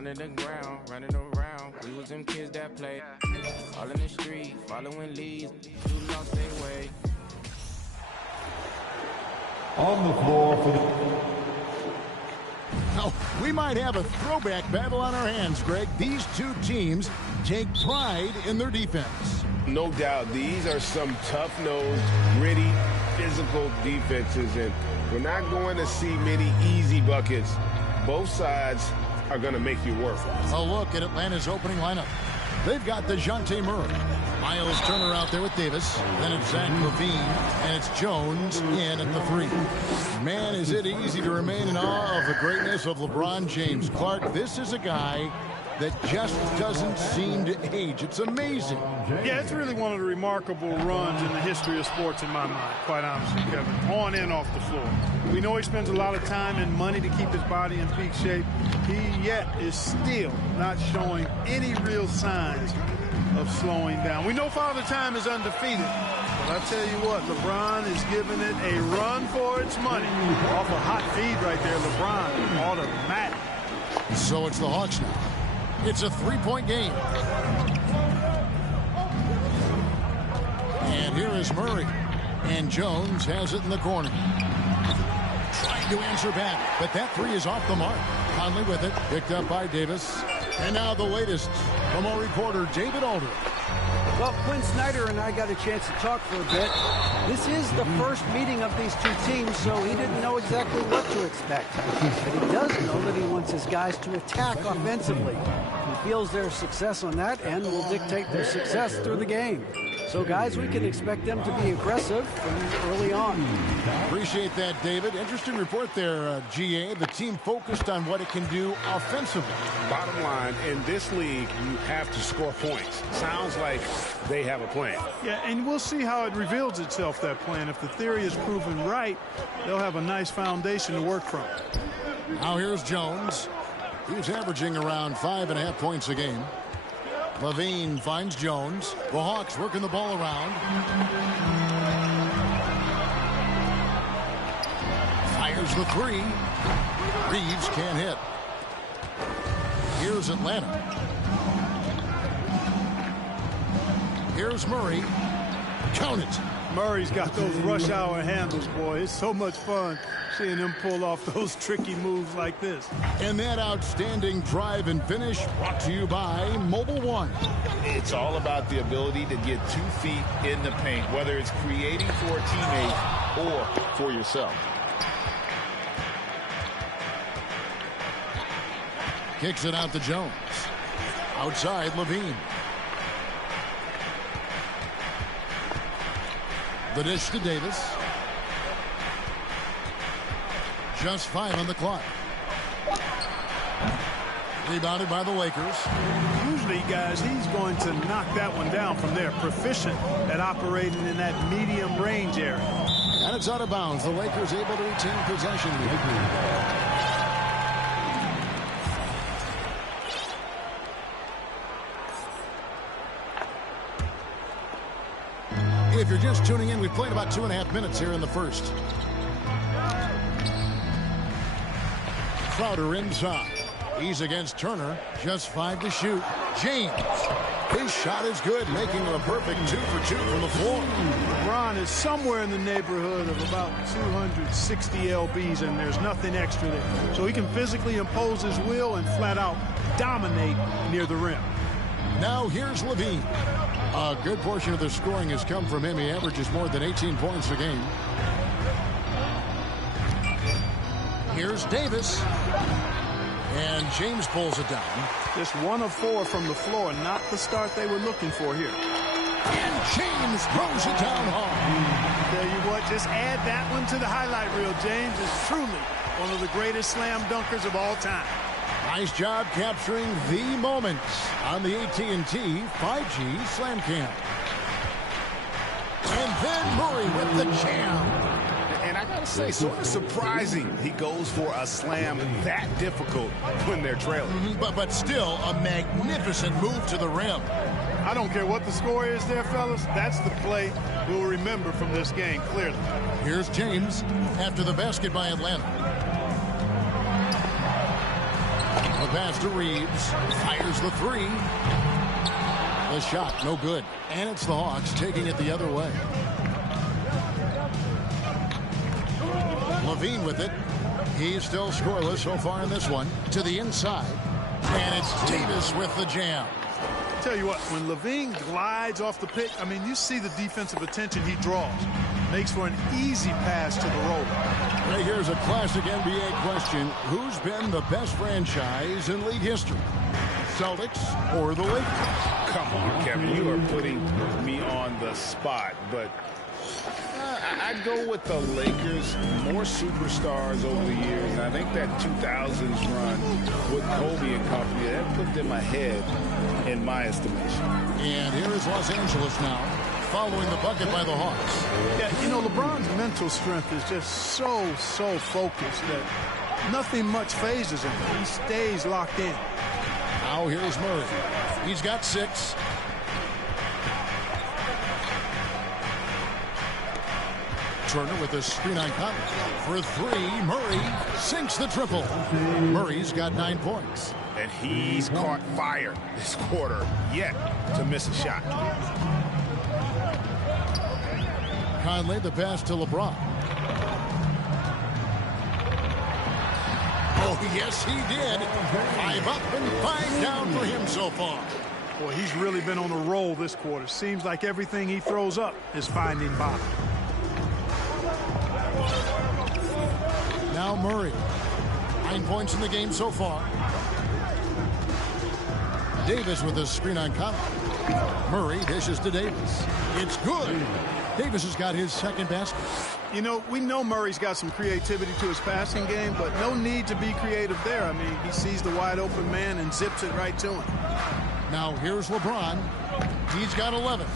under the ground, running around. We was them kids that played all in the street, following leads, who lost their way. On the floor for the... Oh, we might have a throwback battle on our hands, Greg. These two teams take pride in their defense. No doubt, these are some tough-nosed, gritty, physical defenses, and we're not going to see many easy buckets. Both sides are going to make you work. A look at Atlanta's opening lineup. They've got DeJounte Murray. Miles Turner out there with Davis. Then it's Zach LaVine, and it's Jones in at the 3. Man, is it easy to remain in awe of the greatness of LeBron James. Clark, this is a guy that just doesn't seem to age. It's amazing. Yeah, it's really one of the remarkable runs in the history of sports in my mind, quite honestly, Kevin, on and off the floor. We know he spends a lot of time and money to keep his body in peak shape. He yet is still not showing any real signs of slowing down. We know Father Time is undefeated, but I tell you what, LeBron is giving it a run for its money. Off a hot feed right there, LeBron, automatic. So it's the Hawks now. It's a 3-point game. And here is Murray. And Jones has it in the corner. Trying to answer back, but that 3 is off the mark. Conley with it, picked up by Davis. And now the latest from our reporter, David Aldridge. Well, Quinn Snyder and I got a chance to talk for a bit. This is the first meeting of these two teams, so he didn't know exactly what to expect. But he does know that he wants his guys to attack offensively. He feels their success on that end will dictate their success through the game. So, guys, we can expect them to be aggressive from early on. Appreciate that, David. Interesting report there, GA. The team focused on what it can do offensively. Bottom line, in this league, you have to score points. Sounds like they have a plan. Yeah, and we'll see how it reveals itself, that plan. If the theory is proven right, they'll have a nice foundation to work from. Now here's Jones. He's averaging around 5.5 points a game. LaVine finds Jones. The Hawks working the ball around. Fires the 3. Reeves can't hit. Here's Atlanta. Here's Murray. Count it. Murray's got those rush hour handles, boy. It's so much fun seeing him pull off those tricky moves like this. And that outstanding drive and finish brought to you by Mobile One. It's all about the ability to get 2 feet in the paint, whether it's creating for a teammate or for yourself. Kicks it out to Jones. Outside, LaVine. The dish to Davis. Just 5 on the clock. Rebounded by the Lakers. Usually, guys, he's going to knock that one down from there. Proficient at operating in that medium range area. And it's out of bounds. The Lakers able to retain possession. If you're just tuning in, we played about 2.5 minutes here in the first. Crowder inside. He's against Turner. Just 5 to shoot. James. His shot is good, making it a perfect 2 for 2 from the floor. LeBron is somewhere in the neighborhood of about 260 lbs, and there's nothing extra there. So he can physically impose his will and flat out dominate near the rim. Now here's LaVine. A good portion of the scoring has come from him. He averages more than 18 points a game. Here's Davis. And James pulls it down. Just 1 of 4 from the floor. Not the start they were looking for here. And James throws it down hard. Tell you what, just add that one to the highlight reel. James is truly one of the greatest slam dunkers of all time. Nice job capturing the moments on the AT&T 5G Slam Cam. And then Murray with the jam. And I gotta say, sort of surprising he goes for a slam that difficult when they're trailing. But still a magnificent move to the rim. I don't care what the score is there, fellas. That's the play we'll remember from this game, clearly. Here's James after the basket by Atlanta. The pass to Reeves. Fires the three. The shot, no good. And it's the Hawks taking it the other way. Levine with it. He's still scoreless so far in this one. To the inside. And it's Davis with the jam. Tell you what, when Levine glides off the pick, I mean, you see the defensive attention he draws. Makes for an easy pass to the roller. Right, here's a classic NBA question. Who's been the best franchise in league history? Celtics or the Lakers? Come on, Kevin. You are putting me on the spot, but I'd go with the Lakers. More superstars over the years. And I think that 2000s run with Kobe and company, that put them ahead in my estimation. And here is Los Angeles now, following the bucket by the Hawks. Yeah, you know, LeBron's mental strength is just so focused that nothing much phases him. He stays locked in. Now here's Murray. He's got 6. Turner with a screen on Conley. For 3, Murray sinks the triple. Murray's got 9 points. And he's caught fire this quarter yet to miss a shot. Conley, the pass to LeBron. Oh, yes, he did. 5 up and 5 down for him so far. Boy, he's really been on a roll this quarter. Seems like everything he throws up is finding bottom. Now Murray. 9 points in the game so far. Davis with a screen on Conley. Murray dishes to Davis. It's good. Davis has got his second basket. You know, we know Murray's got some creativity to his passing game, but no need to be creative there. I mean, he sees the wide open man and zips it right to him. Now here's LeBron. He's got 11.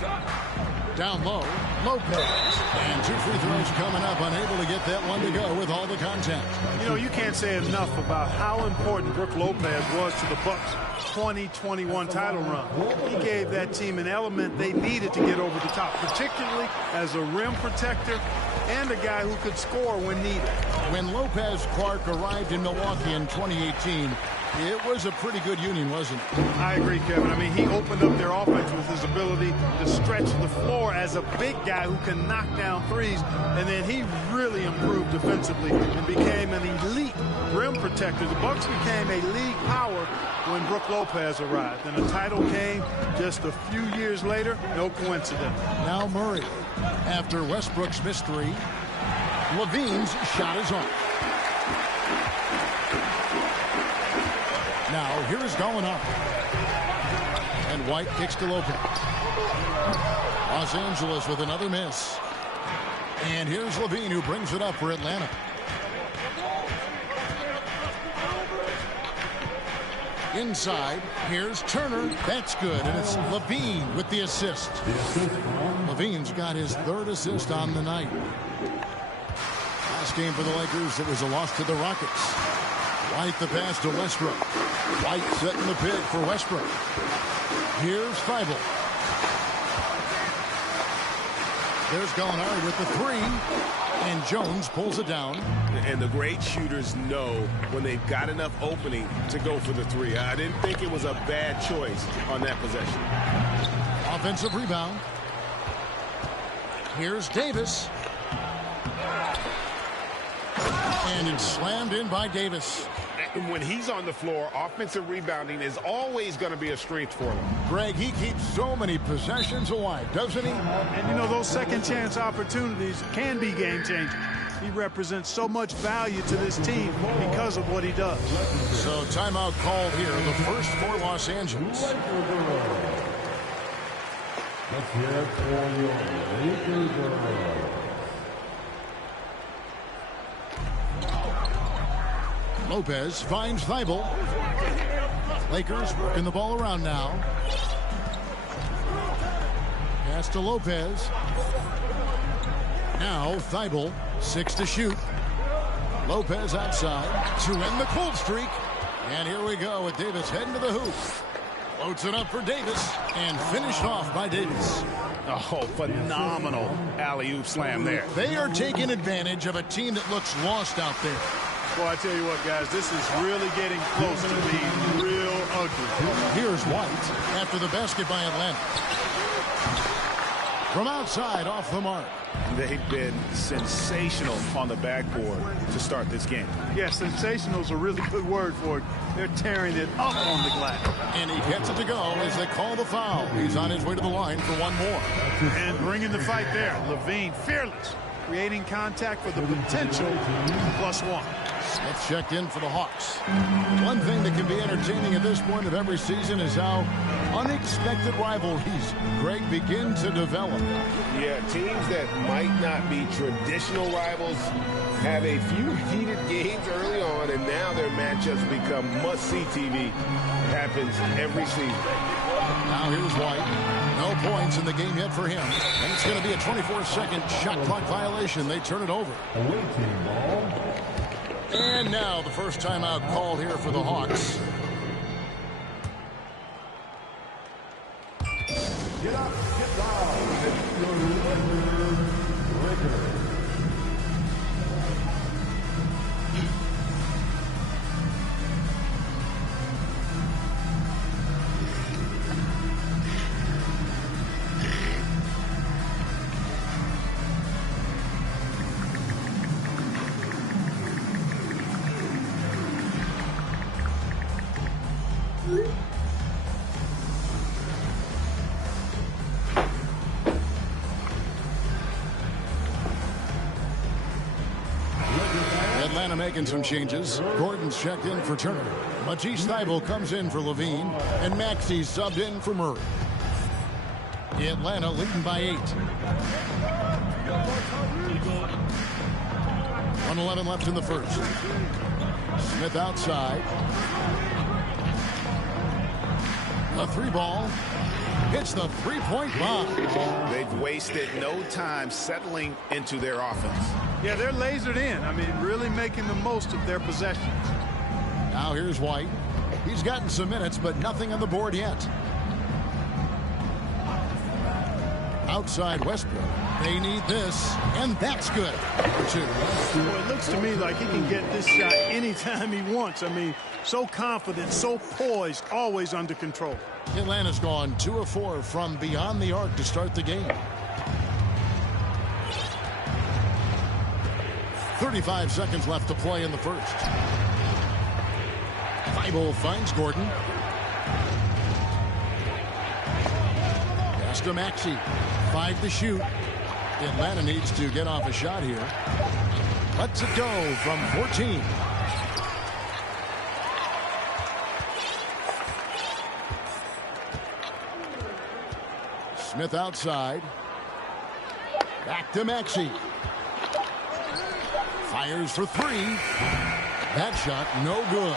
Down low, Lopez. And 2 free throws coming up, unable to get that one to go with all the contact. You know, you can't say enough about how important Brook Lopez was to the Bucks' 2021 title run. He gave that team an element they needed to get over the top, particularly as a rim protector and a guy who could score when needed. When Lopez Clark arrived in Milwaukee in 2018, it was a pretty good union, wasn't it? I agree, Kevin. I mean, he opened up their offense with his ability to stretch the floor as a big guy who can knock down threes, and then he really improved defensively and became an elite rim protector. The Bucks became a league power when Brook Lopez arrived, and the title came just a few years later. No coincidence. Now Murray. After Westbrook's missed 3, Levine's shot is on. Now, here is going up. And White kicks to Lopez. Los Angeles with another miss. And here's Levine who brings it up for Atlanta. Inside, here's Turner. That's good, and it's Levine with the assist. Levine's got his 3rd assist on the night. Last game for the Lakers, it was a loss to the Rockets. White the pass to Westbrook. White setting the pick for Westbrook. Here's Feibel. There's Gallinari with the 3. And Jones pulls it down. And the great shooters know when they've got enough opening to go for the 3. I didn't think it was a bad choice on that possession. Offensive rebound. Here's Davis. And it's slammed in by Davis. And when he's on the floor, offensive rebounding is always going to be a strength for him. Greg, he keeps so many possessions alive, doesn't he? And, you know, those second-chance opportunities can be game-changing. He represents so much value to this team because of what he does. So timeout called here, the first for Los Angeles. Let's hear it for your Lakers. Lopez finds Feibel. Lakers working the ball around now. Pass to Lopez. Now Feibel, 6 to shoot. Lopez outside to end the cold streak. And here we go with Davis heading to the hoop. Floats it up for Davis and finished off by Davis. Oh, phenomenal alley-oop slam there. They are taking advantage of a team that looks lost out there. Well, I tell you what, guys, this is really getting close to being real ugly. Here's White after the basket by Atlanta. From outside, off the mark. They've been sensational on the backboard to start this game. Yeah, sensational is a really good word for it. They're tearing it up on the glass. And he gets it to go as they call the foul. He's on his way to the line for one more. And bringing the fight there. Levine, fearless, creating contact for the potential +1. Smith checked in for the Hawks. One thing that can be entertaining at this point of every season is how unexpected rivalries, Greg, begin to develop. Yeah, teams that might not be traditional rivals have a few heated games early on, and now their matchups become must-see TV. It happens every season. Now here's White. No points in the game yet for him. And it's going to be a 24-second shot clock violation. They turn it over. And now the first timeout called here for the Hawks. Get up, get down. It's your Lakers. Atlanta making some changes. Gordon's checked in for Turner. Matisse Thybulle comes in for Levine. And Maxey's subbed in for Murray. Atlanta leading by 8. 1:11 left in the first. Smith outside. A 3-ball. Hits the three-point bomb. They've wasted no time settling into their offense. Yeah, they're lasered in. I mean, really making the most of their possessions. Now here's White. He's gotten some minutes, but nothing on the board yet. Outside Westbrook. They need this, and that's good. For 2. Well, it looks to me like he can get this shot anytime he wants. I mean, so confident, so poised, always under control. Atlanta's gone 2 of 4 from beyond the arc to start the game. 35 seconds left to play in the first. Thybulle finds Gordon. Pass to Maxey. 5 to shoot. Atlanta needs to get off a shot here. Lets it go from 14. Smith outside. Back to Maxey. Fires for 3. That shot no good.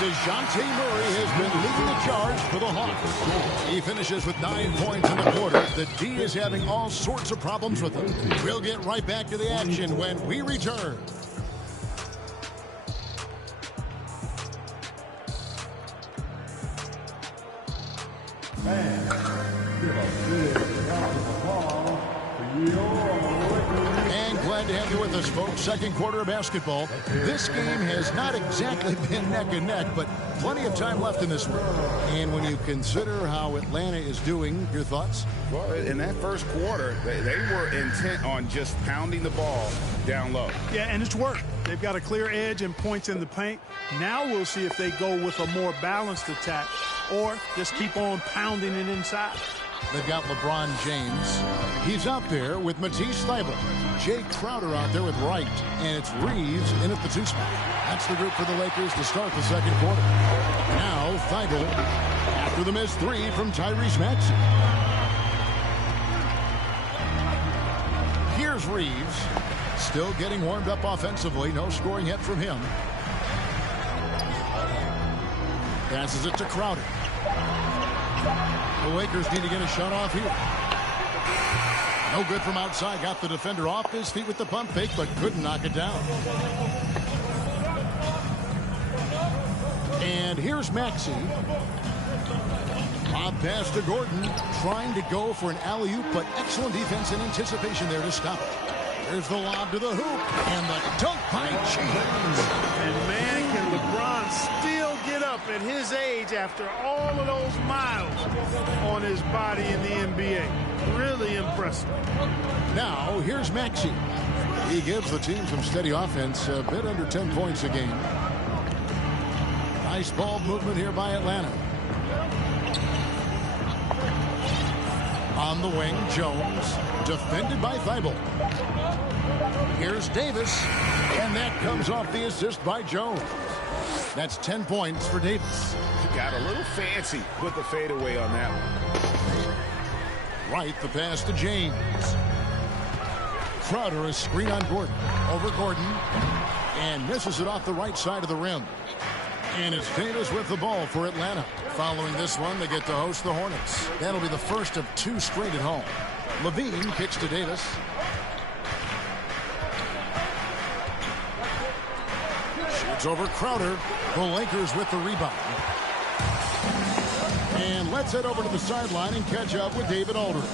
DeJounte Murray has been leading the charge for the Hawks. He finishes with 9 points in the quarter. The D is having all sorts of problems with him. We'll get right back to the action when we return. And glad to have you with us, folks. Second quarter of basketball. This game has not exactly been neck and neck, but plenty of time left in this one. And when you consider how Atlanta is doing, your thoughts? Well, in that first quarter, they were intent on just pounding the ball down low. Yeah, and it's worked. They've got a clear edge and points in the paint. Now we'll see if they go with a more balanced attack or just keep on pounding it inside. They've got LeBron James. He's out there with Matisse Thybulle. Jay Crowder out there with Wright. And it's Reeves in at the 2 spot. That's the group for the Lakers to start the second quarter. Now Thybulle after the missed 3 from Tyrese Maxey. Here's Reeves. Still getting warmed up offensively. No scoring yet from him. Passes it to Crowder. The Lakers need to get a shot off here. No good from outside. Got the defender off his feet with the pump fake, but couldn't knock it down. And here's Maxey. Lob pass to Gordon. Trying to go for an alley-oop, but excellent defense and anticipation there to stop it. Here's the lob to the hoop, and the dunk by James. And man, can LeBron still get up at his age after all of those miles on his body in the NBA. Really impressive. Now, here's Maxey. He gives the team some steady offense, a bit under 10 points a game. Nice ball movement here by Atlanta. On the wing, Jones, defended by Thibault. Here's Davis, and that comes off the assist by Jones. That's 10 points for Davis. Got a little fancy with the fadeaway on that one. Right, the pass to James. Crowder, a screen on Gordon. Over Gordon, and misses it off the right side of the rim. And it's Davis with the ball for Atlanta. Following this one, they get to host the Hornets. That'll be the first of 2 straight at home. Levine kicks to Davis. Shoots over Crowder. The Lakers with the rebound. And let's head over to the sideline and catch up with David Aldridge.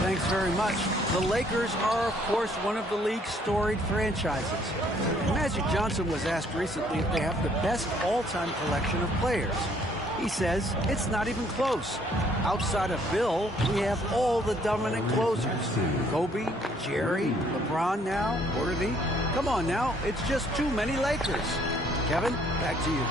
Thanks very much. The Lakers are, of course, one of the league's storied franchises. Magic Johnson was asked recently if they have the best all-time collection of players. He says it's not even close. Outside of Bill, we have all the dominant closers. Kobe, Jerry, LeBron now, Worthy. Come on now, it's just too many Lakers. Kevin, back to you.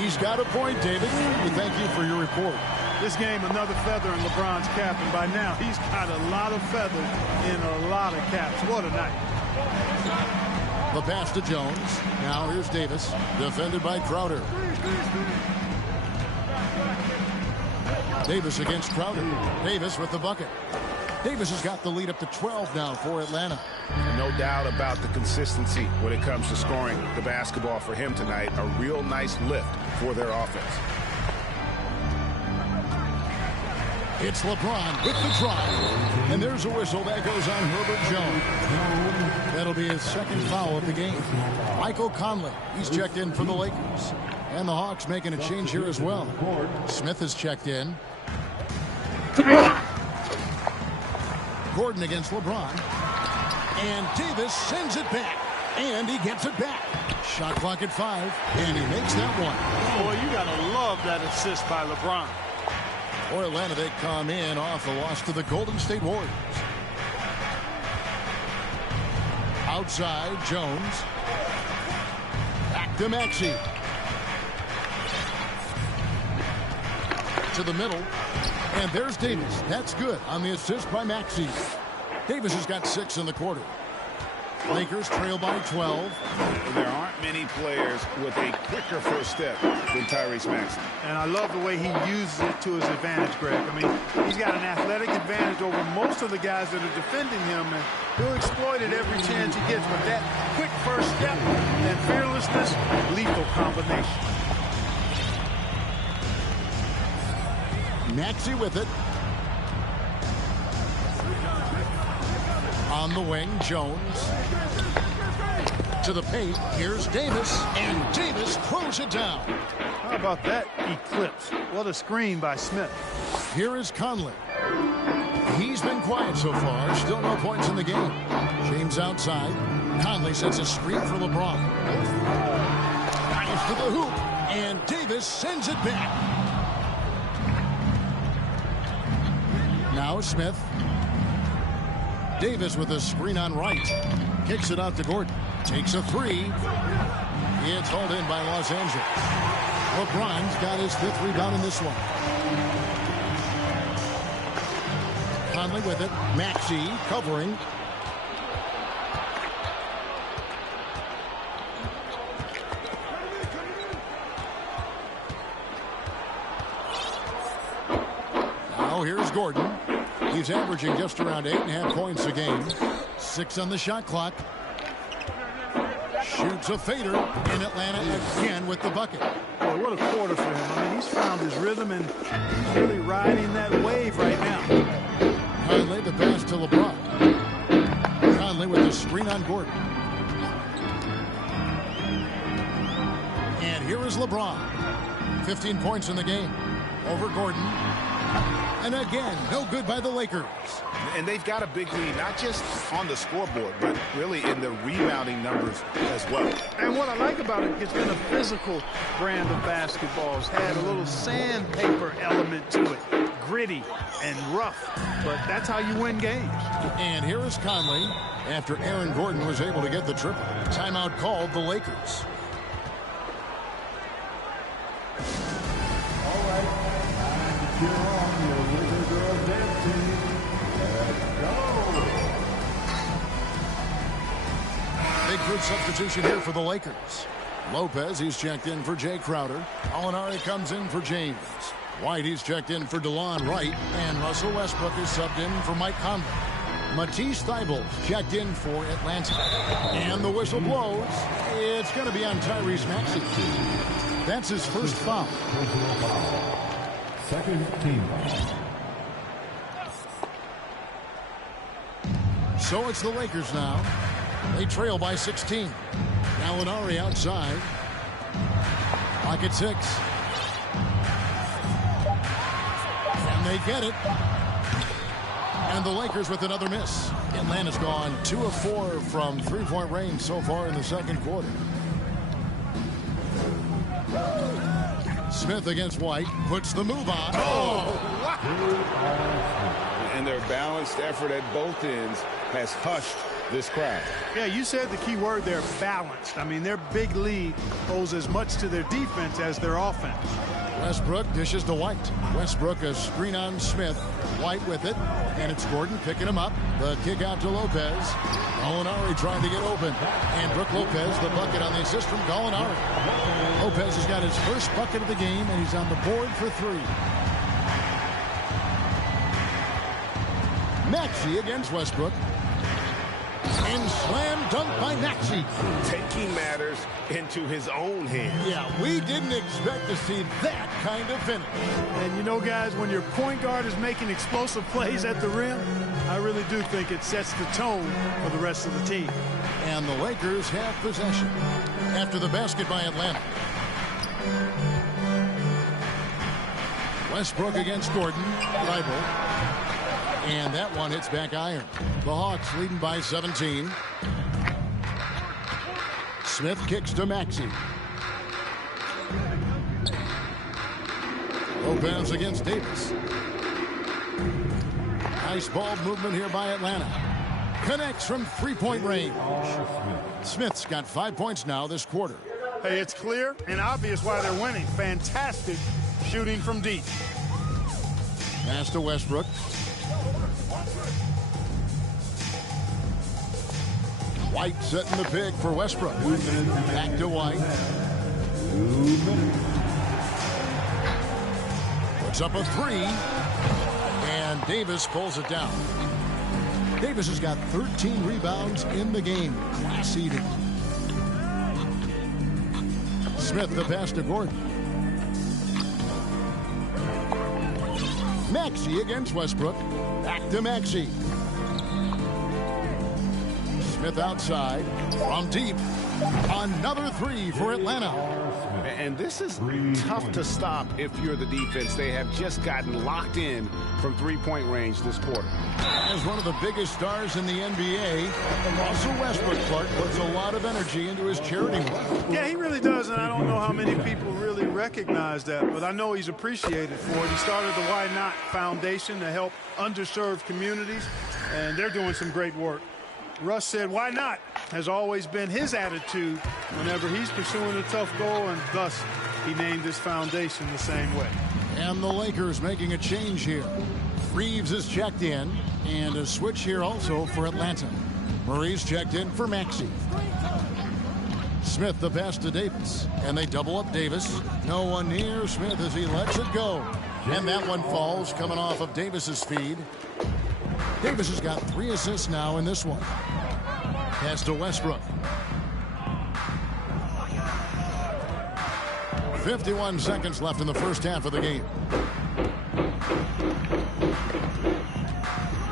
He's got a point, David. We thank you for your report. This game, another feather in LeBron's cap, and by now he's got a lot of feathers in a lot of caps. What a night. The pass to Jones. Now here's Davis, defended by Crowder. Davis against Crowder. Davis with the bucket. Davis has got the lead up to 12 now for Atlanta. No doubt about the consistency when it comes to scoring the basketball for him tonight. A real nice lift for their offense. It's LeBron with the drive. And there's a whistle that goes on Herbert Jones. That'll be his second foul of the game. Michael Conley, he's checked in for the Lakers. And the Hawks making a change here as well. Smith has checked in. Gordon against LeBron. And Davis sends it back. And he gets it back. Shot clock at 5. And he makes that one. Boy, you got to love that assist by LeBron. For Atlanta, they come in off a loss to the Golden State Warriors. Outside, Jones. Back to Maxey. To the middle. And there's Davis. That's good on the assist by Maxey. Davis has got 6 in the quarter. Lakers trail by 12. There aren't many players with a quicker first step than Tyrese Maxey. And I love the way he uses it to his advantage, Greg. I mean, he's got an athletic advantage over most of the guys that are defending him, and he'll exploit it every chance he gets. But that quick first step, that fearlessness, lethal combination. Maxey with it. On the wing, Jones. To the paint, here's Davis, and Davis throws it down. How about that eclipse? What a screen by Smith. Here is Conley. He's been quiet so far, still no points in the game. James outside. Conley sets a screen for LeBron. Dives to the hoop, and Davis sends it back. Now Smith. Davis with a screen on right. Kicks it out to Gordon. Takes a 3. It's hauled in by Los Angeles. LeBron's got his 5th rebound in this one. Conley with it. Maxey covering. Now here's Gordon. He's averaging just around 8.5 points a game. 6 on the shot clock. Shoots a fader, and Atlanta again with the bucket. Boy, what a quarter for him. I mean, he's found his rhythm, and he's really riding that wave right now. Conley, the pass to LeBron. Conley with the screen on Gordon. And here is LeBron. 15 points in the game. Over Gordon. And again, no good by the Lakers. And they've got a big lead, not just on the scoreboard, but really in the rebounding numbers as well. And what I like about it, it's been a physical brand of basketball. It's had a little sandpaper element to it. Gritty and rough, but that's how you win games. And here is Conley after Aaron Gordon was able to get the triple. Timeout called the Lakers. All right, time to cheer on your Laker girls dance team. Let's go! Big group substitution here for the Lakers. Lopez, he's checked in for Jay Crowder. Gallinari comes in for James. White, he's checked in for DeLon Wright. And Russell Westbrook is subbed in for Mike Conley. Matisse Thybulle checked in for Atlanta. And the whistle blows. It's going to be on Tyrese Maxey. That's his first foul. Second team foul. So it's the Lakers now. They trail by 16. Gallinari outside. Clock at 6. And they get it. And the Lakers with another miss. Atlanta's gone 2 of 4 from three-point range so far in the second quarter. Smith against White. Puts the move on. Oh, wow. And their balanced effort at both ends has hushed this crowd. Yeah, you said the key word there, balanced. I mean, their big lead owes as much to their defense as their offense. Westbrook dishes to White. Westbrook a screen on Smith. White with it. And it's Gordon picking him up. The kick out to Lopez. Gallinari trying to get open. And Brook Lopez, the bucket on the assist from Gallinari. Lopez has got his first bucket of the game, and he's on the board for 3. Maxey against Westbrook. And slam dunk by Maxey. Taking matters into his own hands. Yeah, we didn't expect to see that kind of finish. And you know, guys, when your point guard is making explosive plays at the rim, I really do think it sets the tone for the rest of the team. And the Lakers have possession after the basket by Atlanta. Westbrook against Gordon. Dribble. And that one hits back iron. The Hawks leading by 17. Smith kicks to Maxey. Lopez against Davis. Nice ball movement here by Atlanta. Connects from three-point range. Smith's got 5 points now this quarter. Hey, it's clear and obvious why they're winning. Fantastic shooting from deep. Pass to Westbrook. White setting the pick for Westbrook. Back to White. Puts up a 3. And Davis pulls it down. Davis has got 13 rebounds in the game. Class eating. Smith the pass to Gordon. Maxey against Westbrook. Back to Maxey. Smith outside from deep. Another 3 for Atlanta. And this is tough to stop if you're the defense. They have just gotten locked in from three-point range this quarter. As one of the biggest stars in the NBA, Russell Westbrook, Clark, puts a lot of energy into his charity work. Yeah, he really does, and I don't know how many people really recognize that, but I know he's appreciated for it. He started the Why Not Foundation to help underserved communities, and they're doing some great work. Russ said, why not, has always been his attitude whenever he's pursuing a tough goal, and thus he named his foundation the same way. And the Lakers making a change here. Reeves is checked in, and a switch here also for Atlanta. Murray's checked in for Maxey. Smith the pass to Davis, and they double up Davis. No one near Smith as he lets it go. And that one falls coming off of Davis's feed. Davis has got 3 assists now in this one. Pass to Westbrook. 51 seconds left in the first half of the game.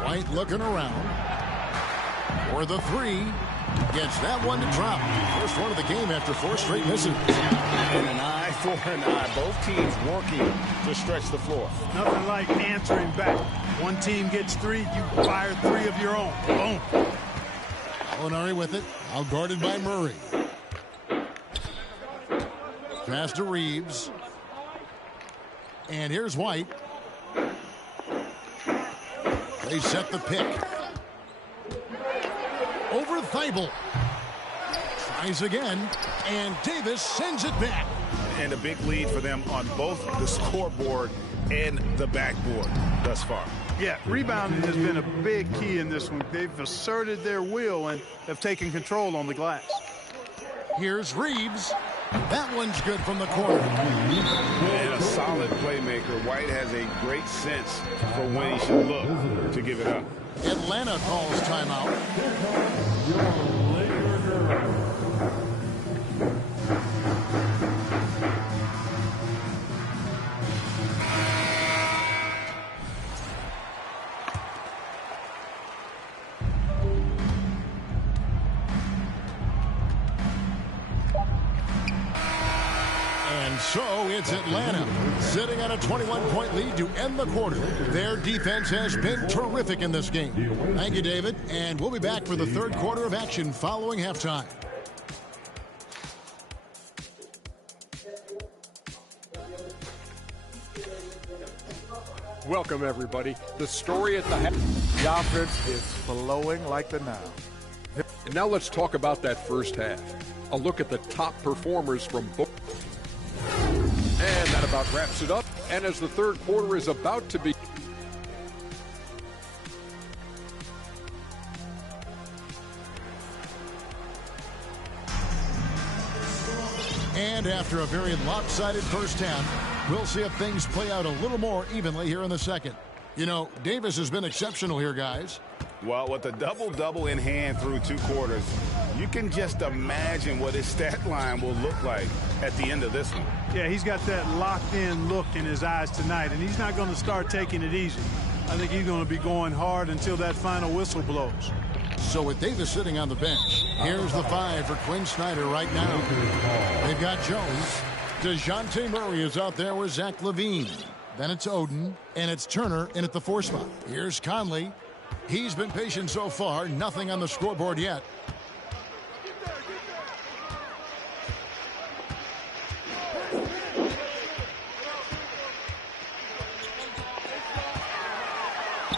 White looking around for the 3. Gets that one to drop. First one of the game after 4 straight misses. And an eye for an eye. Both teams working to stretch the floor. Nothing like answering back. One team gets 3, you fire 3 of your own. Boom. Molinari with it. Out guarded by Murray. Pass to Reeves. And here's White. They set the pick. Over Thibault. Tries again. And Davis sends it back. And a big lead for them on both the scoreboard and the backboard thus far. Yeah, rebounding has been a big key in this one. They've asserted their will and have taken control on the glass. Here's Reeves. That one's good from the corner. And a solid playmaker. White has a great sense for when he should look to give it up. Atlanta calls timeout. So it's Atlanta sitting on a 21-point lead to end the quarter. Their defense has been terrific in this game. Thank you, David. And we'll be back for the third quarter of action following halftime. Welcome, everybody. The story at the half. The offense is flowing like the Nile. And now let's talk about that first half. A look at the top performers from both. And that about wraps it up. And as the third quarter is about to be. And after a very lopsided first half, we'll see if things play out a little more evenly here in the second. You know, Davis has been exceptional here, guys. Well, with a double-double in hand through 2 quarters, you can just imagine what his stat line will look like at the end of this one. Yeah, he's got that locked-in look in his eyes tonight, and he's not going to start taking it easy. I think he's going to be going hard until that final whistle blows. So with Davis sitting on the bench, here's the 5 for Quinn Snyder right now. They've got Jones. DeJounte Murray is out there with Zach LaVine. Then it's Oden, and it's Turner in at the 4 spot. Here's Conley. He's been patient so far. Nothing on the scoreboard yet.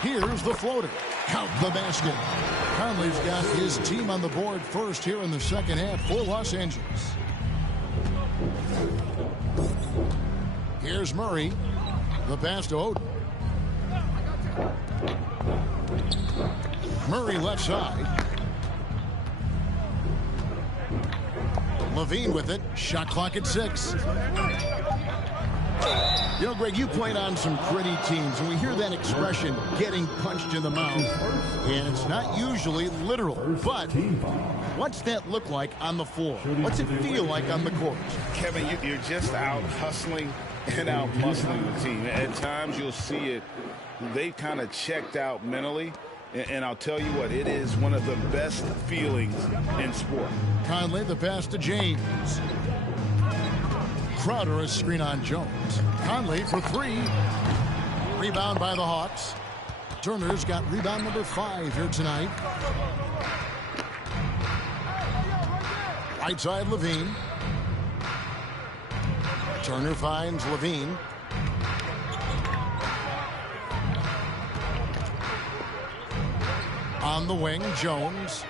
Here's the floater. Count the basket. Conley's got his team on the board first here in the second half for Los Angeles. Here's Murray. The pass to Oden. Murray left side. LaVine with it. Shot clock at 6. You know, Greg, you played on some gritty teams, and we hear that expression, getting punched in the mouth. And it's not usually literal, but what's that look like on the floor? What's it feel like on the court? Kevin, you're just out hustling and out muscling the team. At times you'll see it. They kind of checked out mentally. And I'll tell you what, it is one of the best feelings in sport. Conley, the pass to James. Crowder, a screen on Jones. Conley for 3. Rebound by the Hawks. Turner's got rebound number 5 here tonight. Right side, LaVine. Turner finds LaVine. On the wing, Jones.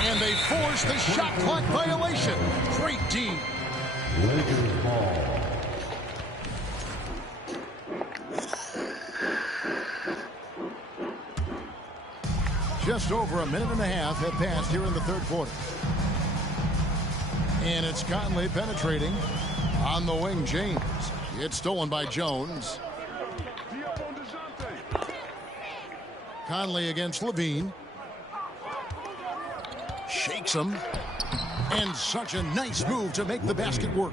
And they force the shot clock violation. Great team. Lakers ball. Just over a minute and a half have passed here in the third quarter. And it's Conley penetrating. On the wing, James. It's stolen by Jones. Conley against LaVine. Shakes him. And such a nice move to make the basket work.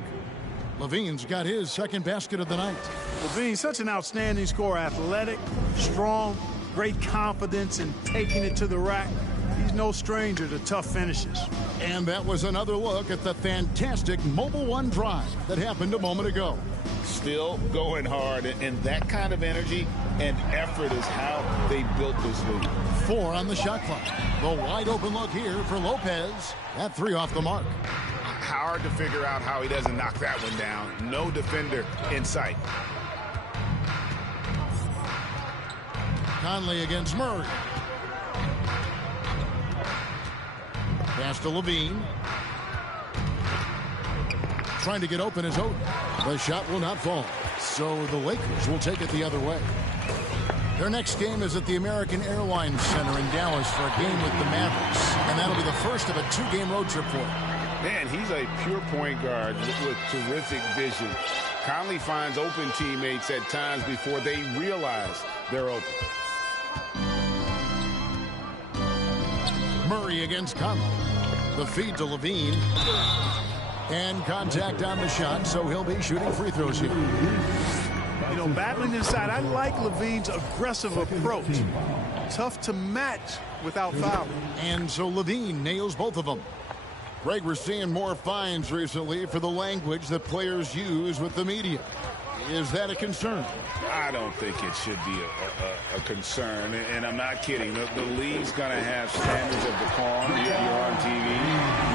LaVine's got his second basket of the night. LaVine, such an outstanding scorer. Athletic, strong, great confidence in taking it to the rack. He's no stranger to tough finishes. And that was another look at the fantastic Mobile One drive that happened a moment ago. Still going hard, and that kind of energy and effort is how they built this league. 4 on the shot clock. The wide open look here for Lopez. That 3 off the mark. Hard to figure out how he doesn't knock that one down. No defender in sight. Conley against Murray. Pass to Levine. Trying to get open is Oden. The shot will not fall. So the Lakers will take it the other way. Their next game is at the American Airlines Center in Dallas for a game with the Mavericks. And that'll be the first of a 2-game road trip for him. Man, he's a pure point guard with terrific vision. Conley finds open teammates at times before they realize they're open. Murray against Conley. The feed to Levine. And contact on the shot, so he'll be shooting free throws here. You know, battling inside, I like Levine's aggressive approach. Tough to match without fouling. And so Levine nails both of them. Greg, we're seeing more fines recently for the language that players use with the media. Is that a concern? I don't think it should be a concern, and I'm not kidding. The league's going to have standards of decorum. You're on TV.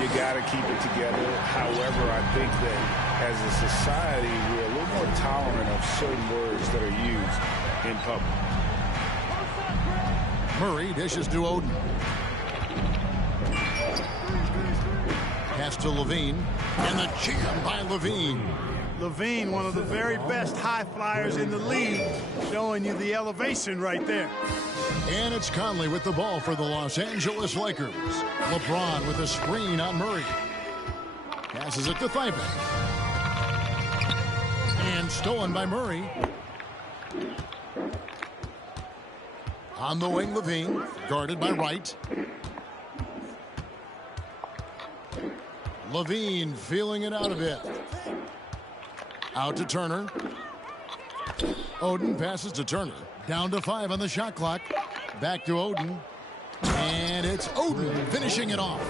You got to keep it together. However, I think that as a society, we're a little more tolerant of certain words that are used in public. Murray dishes to Oden. Pass to Levine. And the jam by Levine. Levine, one of the very best high flyers in the league, showing you the elevation right there. And it's Conley with the ball for the Los Angeles Lakers. LeBron with a screen on Murray. Passes it to Thibault. And stolen by Murray. On the wing, Levine, guarded by Wright. Levine feeling it out a bit. Out to Turner. Oden passes to Turner. Down to 5 on the shot clock. Back to Oden. And it's Oden finishing it off.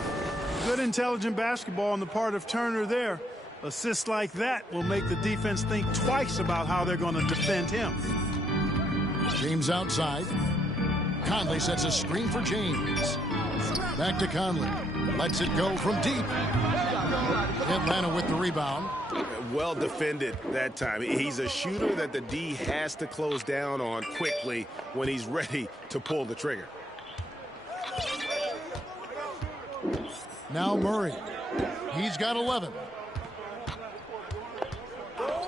Good intelligent basketball on the part of Turner there. Assists like that will make the defense think twice about how they're going to defend him. James outside. Conley sets a screen for James. Back to Conley. Lets it go from deep. Atlanta with the rebound. Well defended that time. He's a shooter that the D has to close down on quickly when he's ready to pull the trigger. Now Murray. He's got 11.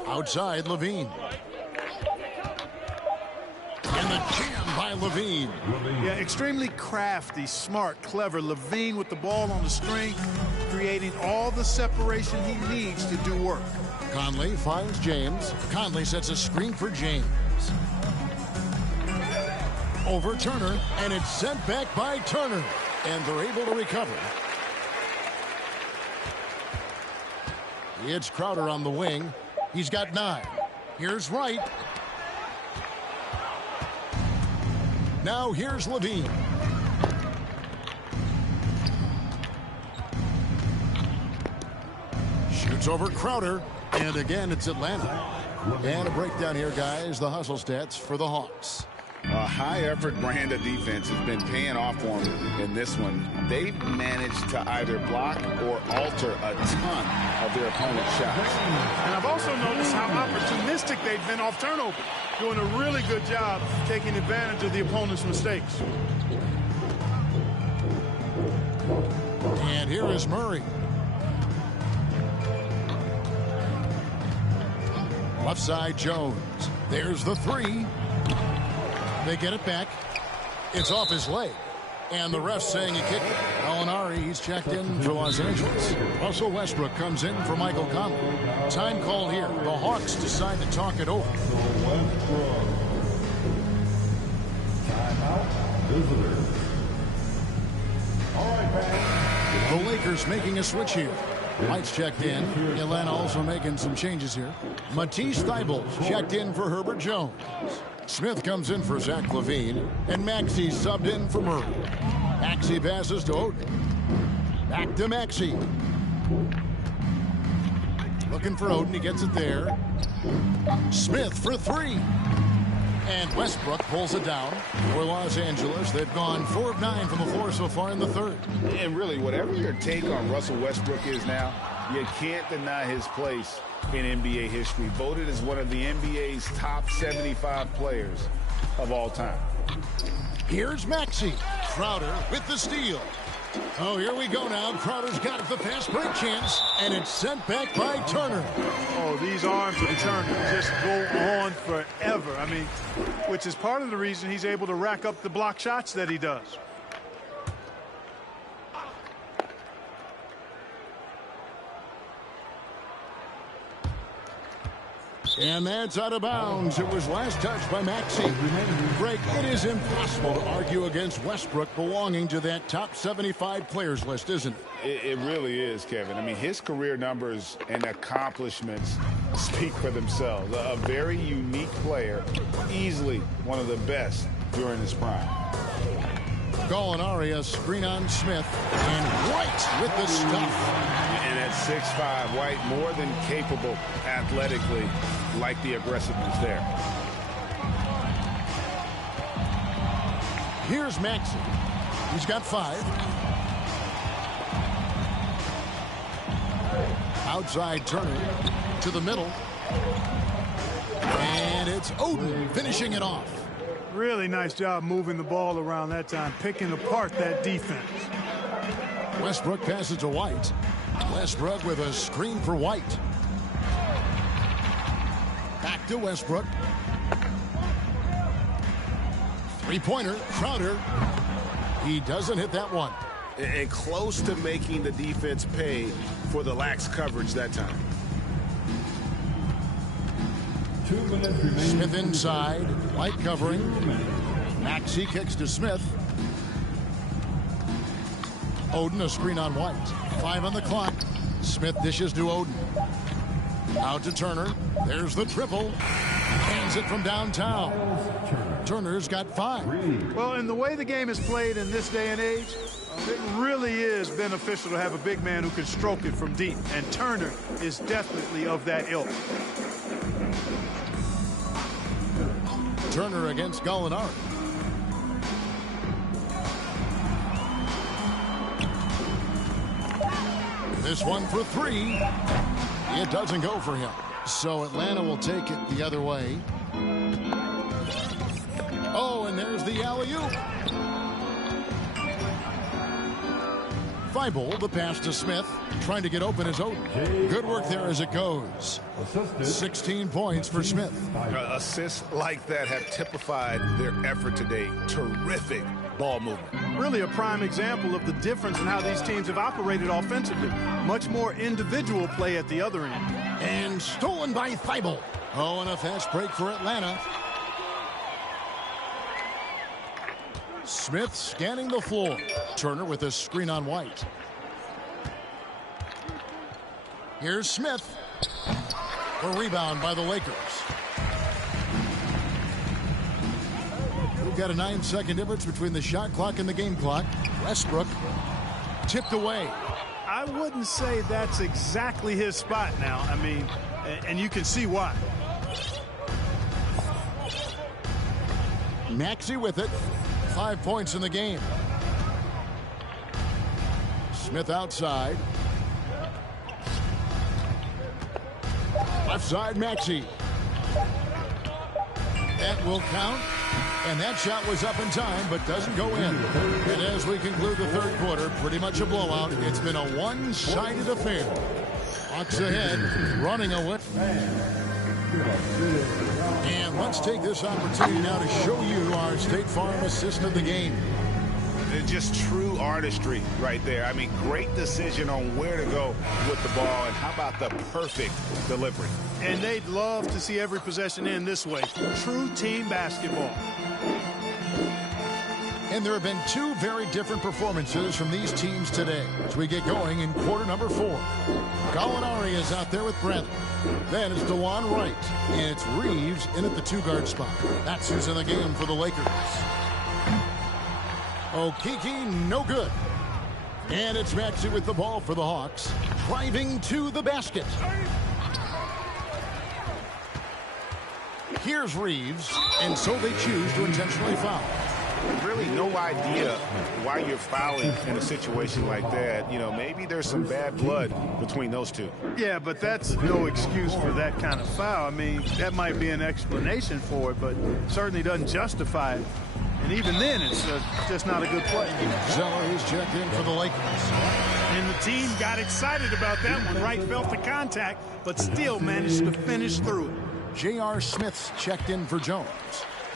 Outside, Levine. And the jam by Levine. Yeah, extremely crafty, smart, clever. Levine with the ball on the string, creating all the separation he needs to do work. Conley finds James. Conley sets a screen for James. Over Turner, and it's sent back by Turner. And they're able to recover. It's Crowder on the wing. He's got 9. Here's Wright. Now here's Levine. Shoots over Crowder. And again, it's Atlanta. And a breakdown here, guys. The hustle stats for the Hawks. A high-effort brand of defense has been paying off for them in this one. They've managed to either block or alter a ton of their opponent's shots. And I've also noticed how opportunistic they've been off turnover, doing a really good job taking advantage of the opponent's mistakes. And here is Murray. Left side, Jones. There's the 3. They get it back. It's off his leg. And the ref's saying he kicked it. Alinari, he's checked in for Los Angeles. Russell Westbrook comes in for Michael Conley. Time call here. The Hawks decide to talk it over. Timeout, visitors. All right, fans. The Lakers making a switch here. White's checked in. Atlanta also making some changes here. Matisse Thybulle checked in for Herbert Jones. Smith comes in for Zach LaVine. And Maxey subbed in for Murray. Maxey passes to Oden. Back to Maxey. Looking for Oden. He gets it there. Smith for three. And Westbrook pulls it down for Los Angeles. They've gone 4 of 9 from the floor so far in the third. And really, whatever your take on Russell Westbrook is now, you can't deny his place in NBA history. Voted as one of the NBA's top 75 players of all time. Here's Maxey. Crowder with the steal. Oh, here we go now. Crowder's got the fast break chance, and it's sent back by Turner. Oh, these arms of Turner just go on forever. I mean, which is part of the reason he's able to rack up the block shots that he does. And that's out of bounds. It was last touched by Maxey. Greg, it is impossible to argue against Westbrook belonging to that top 75 players list, isn't it? It really is, Kevin. I mean, his career numbers and accomplishments speak for themselves. A very unique player, easily one of the best during his prime. Gallinari, a screen on Smith, and White with the stuff. And at 6'5", White more than capable athletically, like the aggressiveness there. Here's Maxey. He's got 5. Outside Turner to the middle. And it's Oden finishing it off. Really nice job moving the ball around that time, picking apart that defense. Westbrook passes to White. Westbrook with a screen for White. Back to Westbrook. Three-pointer, Crowder. He doesn't hit that one. And close to making the defense pay for the lax coverage that time. 2 minutes remaining. Smith inside, White covering. Maxey kicks to Smith. Oden a screen on White. 5 on the clock. Smith dishes to Oden. Out to Turner. There's the triple. Hangs it from downtown. Turner's got 5. Well, in the way the game is played in this day and age, it really is beneficial to have a big man who can stroke it from deep. And Turner is definitely of that ilk. Turner against Gallinari. This one for 3. It doesn't go for him. So Atlanta will take it the other way. Oh, and there's the alley-oop. Thybulle, the pass to Smith. Trying to get open is Oden. Good work there as it goes. 16 points for Smith. Assists like that have typified their effort today. Terrific ball movement. Really a prime example of the difference in how these teams have operated offensively. Much more individual play at the other end. And stolen by Thybulle. Oh, and a fast break for Atlanta. Smith scanning the floor. Turner with a screen on White. Here's Smith. A rebound by the Lakers. We've got a 9-second difference between the shot clock and the game clock. Westbrook tipped away. I wouldn't say that's exactly his spot now. I mean, and you can see why. Maxey with it. 5 points in the game. Smith outside. Left side, Maxey. That will count. And that shot was up in time, but doesn't go in. And as we conclude the third quarter, pretty much a blowout. It's been a one-sided affair. Hawks ahead, running away. And let's take this opportunity now to show you our State Farm assist of the game. It's just true artistry right there. I mean, great decision on where to go with the ball, and how about the perfect delivery. And they'd love to see every possession end this way. True team basketball. And there have been two very different performances from these teams today as we get going in quarter number 4. Gallinari is out there with Bradley. Then it's DeJuan Wright, and it's Reeves in at the 2-guard spot. That's who's in the game for the Lakers. Okeke, no good. And it's Maxey with the ball for the Hawks, driving to the basket. Here's Reeves, and so they choose to intentionally foul. Really no idea why you're fouling in a situation like that. You know, maybe there's some bad blood between those two. Yeah, but that's no excuse for that kind of foul. I mean, that might be an explanation for it, but certainly doesn't justify it. And even then, it's just not a good play. Zeller is checked in for the Lakers. And the team got excited about that one. Wright felt the contact, but still managed to finish through it. J.R. Smith's checked in for Jones.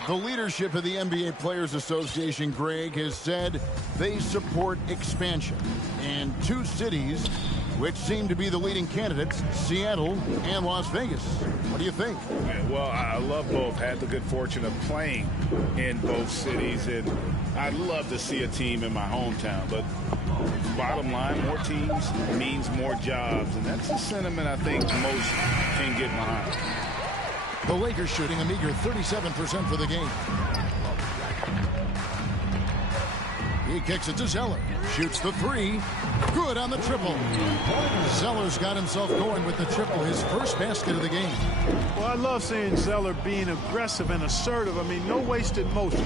The leadership of the NBA Players Association, Greg, has said they support expansion. And two cities which seem to be the leading candidates, Seattle and Las Vegas. What do you think? Well, I love both. Had the good fortune of playing in both cities, and I'd love to see a team in my hometown. But bottom line, more teams means more jobs, and that's a sentiment I think most can get behind. The Lakers shooting a meager 37% for the game. He kicks it to Zeller. Shoots the 3. Good on the triple. Zeller's got himself going with the triple, his first basket of the game. Well, I love seeing Zeller being aggressive and assertive. I mean, no wasted motion.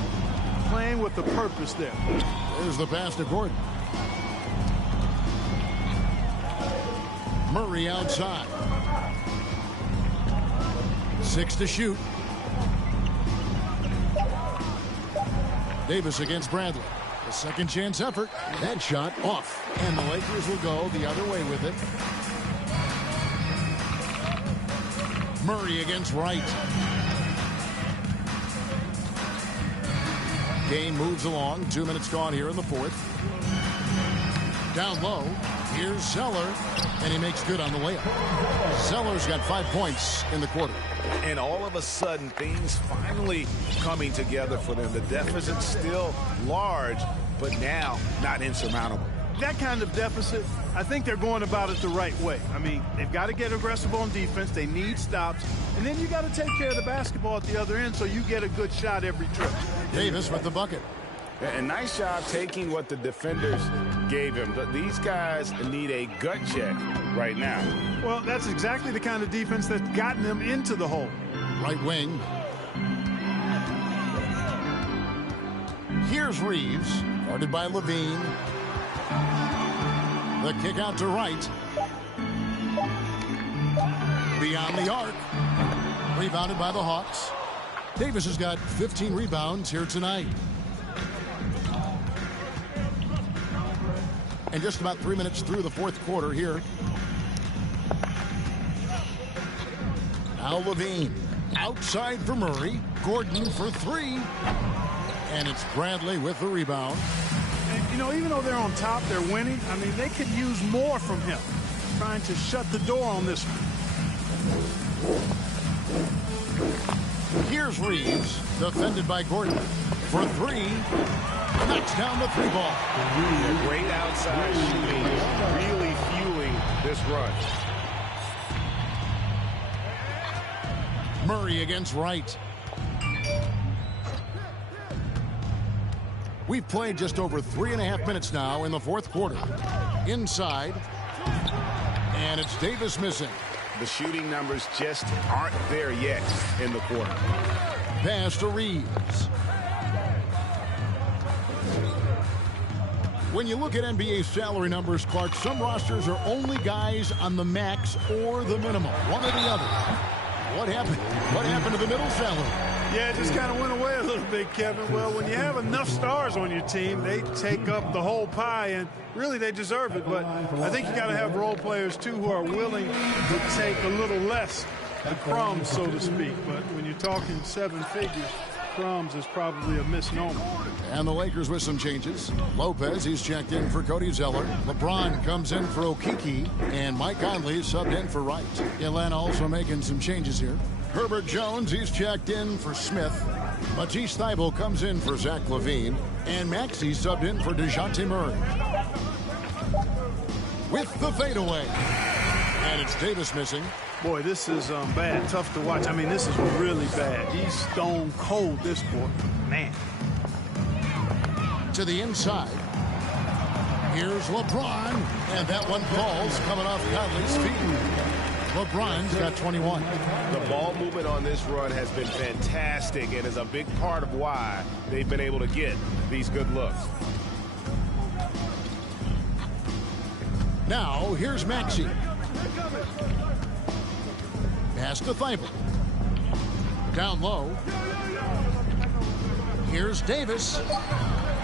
Playing with a purpose there. There's the pass to Gordon. Murray outside. 6 to shoot. Davis against Bradley. A second chance effort. That shot off. And the Lakers will go the other way with it. Murray against Wright. Game moves along. 2 minutes gone here in the fourth. Down low. Here's Zeller. And he makes good on the layup. Zeller's got 5 points in the quarter. And all of a sudden, things finally coming together for them. The deficit's still large, but now not insurmountable. That kind of deficit, I think they're going about it the right way. I mean, they've got to get aggressive on defense. They need stops. And then you got to take care of the basketball at the other end so you get a good shot every trip. Davis with the bucket. And nice job taking what the defenders gave him. But these guys need a gut check right now. Well, that's exactly the kind of defense that's gotten them into the hole. Right wing. Here's Reeves, guarded by Levine. The kick out to Wright. Beyond the arc. Rebounded by the Hawks. Davis has got 15 rebounds here tonight. And just about 3 minutes through the fourth quarter here. Now Levine. Outside for Murray. Gordon for 3. And it's Bradley with the rebound. And, you know, even though they're on top, they're winning. I mean, they could use more from him. Trying to shut the door on this one. Here's Reeves. Defended by Gordon. For 3. Knocks down the 3 ball. Great outside shooting. Really fueling this run. Murray against Wright. We've played just over 3.5 minutes now in the fourth quarter. Inside. And it's Davis missing. The shooting numbers just aren't there yet in the quarter. Pass to Reeves. When you look at NBA salary numbers, Clark, some rosters are only guys on the max or the minimum, one or the other. What happened? What happened to the middle salary? Yeah, it just kind of went away a little bit, Kevin. Well, when you have enough stars on your team, they take up the whole pie, and really they deserve it. But I think you got to have role players, too, who are willing to take a little less, the crumbs, so to speak. But when you're talking 7 figures, crumbs is probably a misnomer. And the Lakers with some changes. Lopez, he's checked in for Cody Zeller. LeBron comes in for Okeke. And Mike Conley subbed in for Wright. Atlanta also making some changes here. Herbert Jones, he's checked in for Smith. Matisse Thybulle comes in for Zach LaVine, and Maxey subbed in for DeJounte Murray. With the fadeaway. And it's Davis missing. Boy, this is bad. Tough to watch. I mean, this is really bad. He's stone cold, this boy. Man. To the inside. Here's LeBron. And that one falls coming off Conley's feet. LeBron's got 21. The ball movement on this run has been fantastic and is a big part of why they've been able to get these good looks. Now, here's Maxey. Pass to Thybulle. Down low. Here's Davis.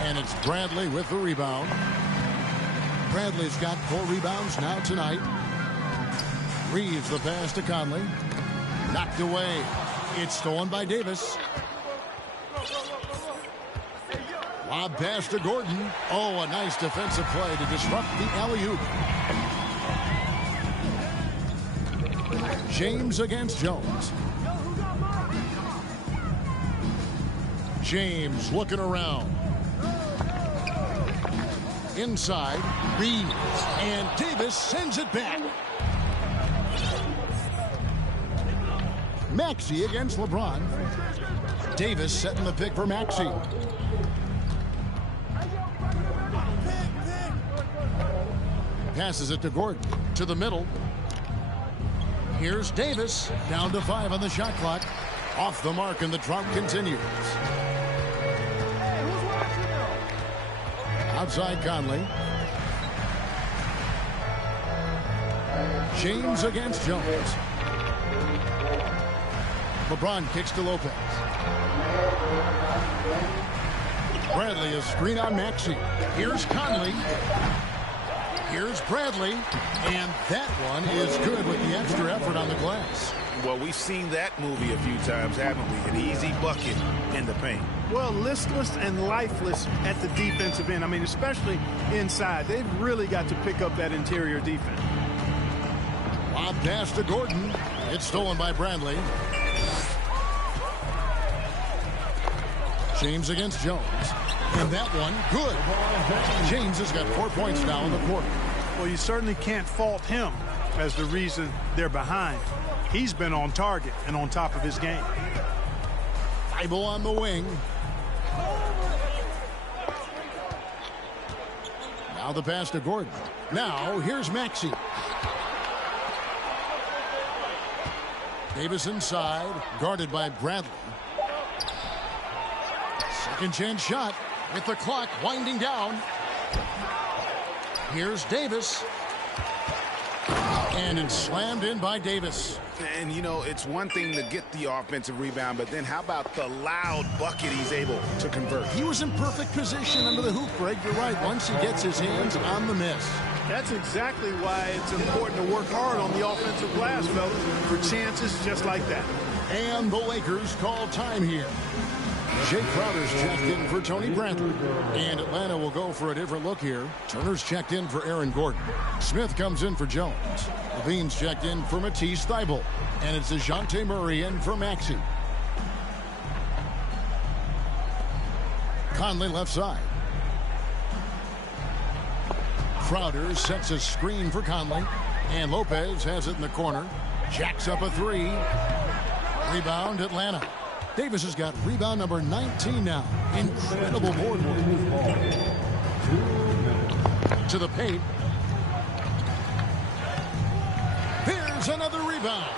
And it's Bradley with the rebound. Bradley's got 4 rebounds now tonight. Reeves the pass to Conley. Knocked away. It's stolen by Davis. Lob pass to Gordon. Oh, a nice defensive play to disrupt the alley-oop. James against Jones. James looking around. Inside, Reeves, and Davis sends it back. Maxey against LeBron. Davis setting the pick for Maxey. Passes it to Gordon. To the middle. Here's Davis. Down to 5 on the shot clock. Off the mark, and the drought continues. Outside Conley. James against Jones. LeBron kicks to Lopez. Bradley is screen on Maxey. Here's Conley. Here's Bradley. And that one is good with the extra effort on the glass. Well, we've seen that movie a few times, haven't we? An easy bucket in the paint. Well, listless and lifeless at the defensive end. I mean, especially inside. They've really got to pick up that interior defense. Lob pass to Gordon. It's stolen by Bradley. James against Jones. And that one, good. James has got 4 points now in the quarter. Well, you certainly can't fault him as the reason they're behind. He's been on target and on top of his game. Thybulle on the wing. Now the pass to Gordon. Now here's Maxey. Davis inside, guarded by Bradley. Second chance shot with the clock winding down. Here's Davis. And it's slammed in by Davis. And, you know, it's one thing to get the offensive rebound, but then how about the loud bucket he's able to convert? He was in perfect position under the hoop break. You're right. Once he gets his hands on the miss. That's exactly why it's important to work hard on the offensive glass, fellas, for chances just like that. And the Lakers call time here. Jake Crowder's checked in for Tony Bradley. And Atlanta will go for a different look here. Turner's checked in for Aaron Gordon. Smith comes in for Jones. Levine's checked in for Matisse Thybulle. And it's DeJounte Murray in for Maxey. Conley left side. Crowder sets a screen for Conley. And Lopez has it in the corner. Jacks up a 3. Rebound Atlanta. Davis has got rebound number 19 now. Incredible board work. To the paint. Here's another rebound.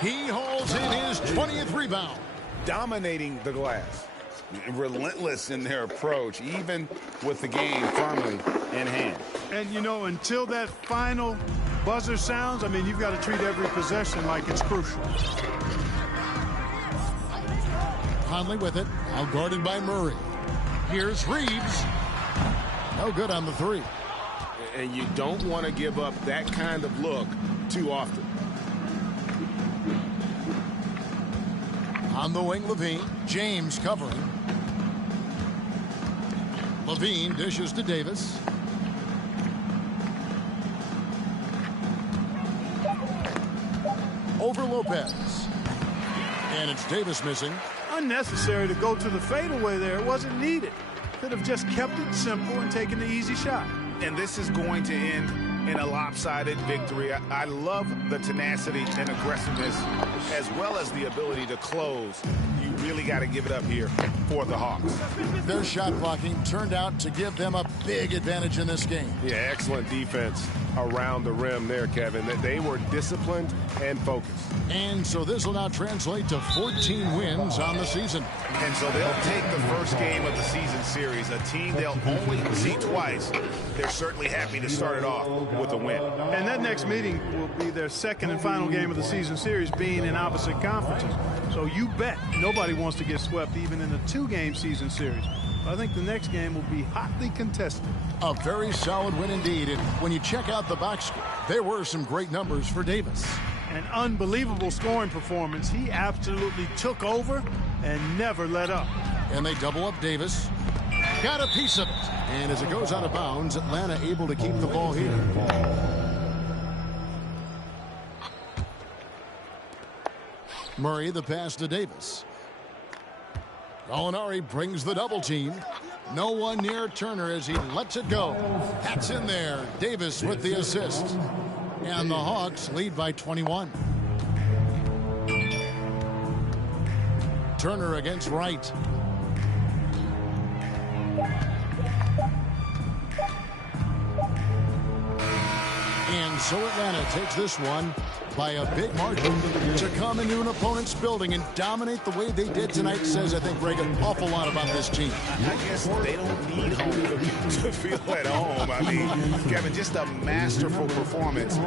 He holds in his 20th rebound. Dominating the glass. Relentless in their approach, even with the game firmly in hand. And, you know, until that final buzzer sounds, I mean, you've got to treat every possession like it's crucial. Conley with it, now guarded by Murray. Here's Reeves. No good on the 3. And you don't want to give up that kind of look too often. On the wing, LaVine. James covering. LaVine dishes to Davis. Over Lopez. And it's Davis missing. Unnecessary to go to the fadeaway there. It wasn't needed. Could have just kept it simple and taken the easy shot. And this is going to end in a lopsided victory. I love the tenacity and aggressiveness as well as the ability to close. You really got to give it up here for the Hawks. Their shot blocking turned out to give them a big advantage in this game. Yeah, excellent defense around the rim there, Kevin. They were disciplined and focused. And so this will now translate to 14 wins on the season. And so they'll take the first game of the season series, a team they'll only see twice. They're certainly happy to start it off with a win. And that next meeting will be their second and final game of the season series, being in opposite conferences. So you bet nobody wants to get swept even in a 2-game season series. I think the next game will be hotly contested. A very solid win indeed. And when you check out the box score, there were some great numbers for Davis. An unbelievable scoring performance. He absolutely took over and never let up. And they double up Davis. Got a piece of it. And as it goes out of bounds, Atlanta able to keep the ball here. Murray the pass to Davis. Gallinari brings the double team. No one near Turner as he lets it go. That's in there. Davis with the assist. And the Hawks lead by 21. Turner against Wright. And so Atlanta takes this one by a big margin. To come into an opponent's building and dominate the way they did tonight says, I think, Greg, an awful lot about this team. I guess they don't need home to feel at home. I mean, Kevin, just a masterful performance.